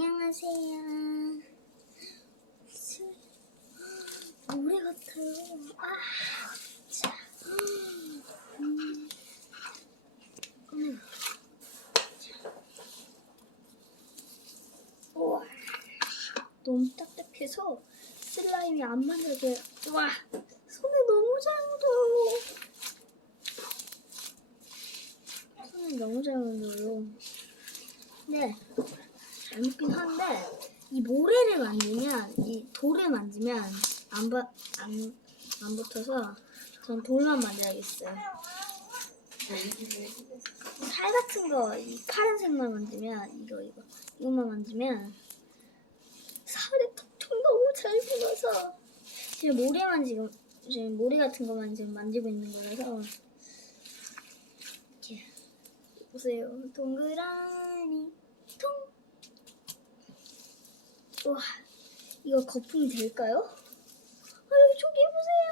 안녕하세요. 술- 노래 같아요. 아, 자. 음. 우와. 너무 딱딱해서 슬라임이 안 만들게. 와, 손에 너무 잘 묻어요. 손에 너무 잘 묻어요. 네, 잘 묻긴 한데 이 모래를 만지면 이 돌을 만지면 안, 바, 안, 안 붙어서 전 돌만 만들어야겠어요. 칼 같은 거, 이 파란색만 만지면 이거 이거 이것만 만지면 살이 톡톡 너무 잘 붙어서 지금 모래만 지금 지금 모래 같은 거만 지금 만지고 있는 거라서 이렇게 보세요 동그라미 통 와, 이거 거품이 될까요? 아유, 저기 보세요.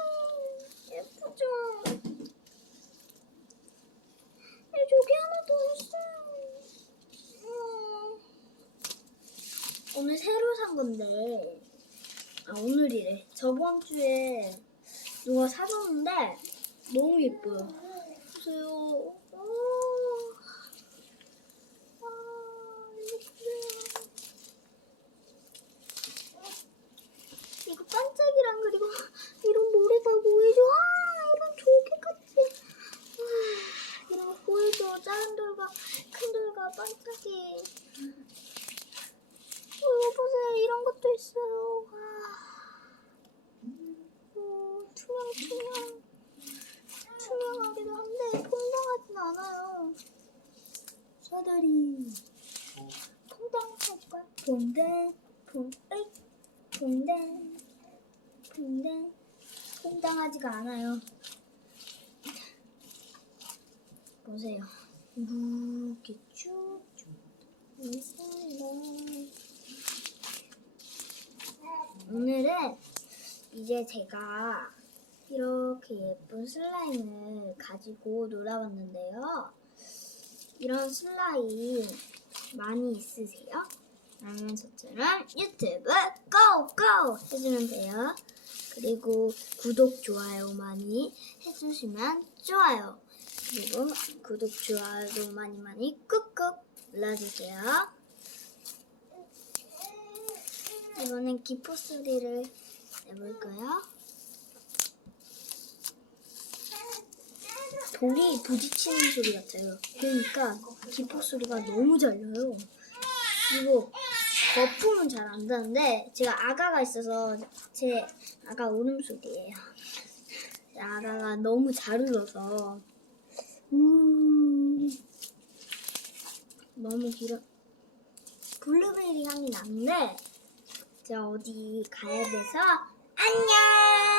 예쁘죠? 아, 저기 하나 더 있어요. 음. 오늘 새로 산 건데, 아, 오늘이래. 저번 주에 누가 사줬는데, 너무 예뻐요. 아, 아, 예뻐요. 이거 반짝이랑 그리고 이런 모래가 보이죠? 아, 이런 조개같이. 아, 이런 거 보이죠? 작은 돌과 큰 돌과 반짝이. 어, 이거 보세요. 이런 것도 있어요. 와. 오, 투명, 투명. 투명하기도 한데, 퐁당하진 않아요. 사다리. 퐁당, 퐁, 에이. 퐁당, 퐁당, 퐁당하지가 않아요. 보세요. 이렇게 쭉쭉. 오늘은 이제 제가 이렇게 예쁜 슬라임을 가지고 놀아봤는데요. 이런 슬라임 많이 있으세요? 그러면 저처럼 유튜브 고고 해주면 돼요. 그리고 구독, 좋아요 많이 해주시면 좋아요. 그리고 구독, 좋아요도 많이 많이 꾹꾹 눌러주세요. 이번엔 기포 소리를 내볼까요? 돌이 부딪히는 소리 같아요. 그러니까 기포 소리가 너무 잘 나요. 그리고 거품은 잘 안 나는데 제가 아가가 있어서 제 아가 울음소리예요. 제 아가가 너무 잘 울어서. 음. 너무 길어. 블루베리 향이 나는데 제가 어디 가야 돼서 안녕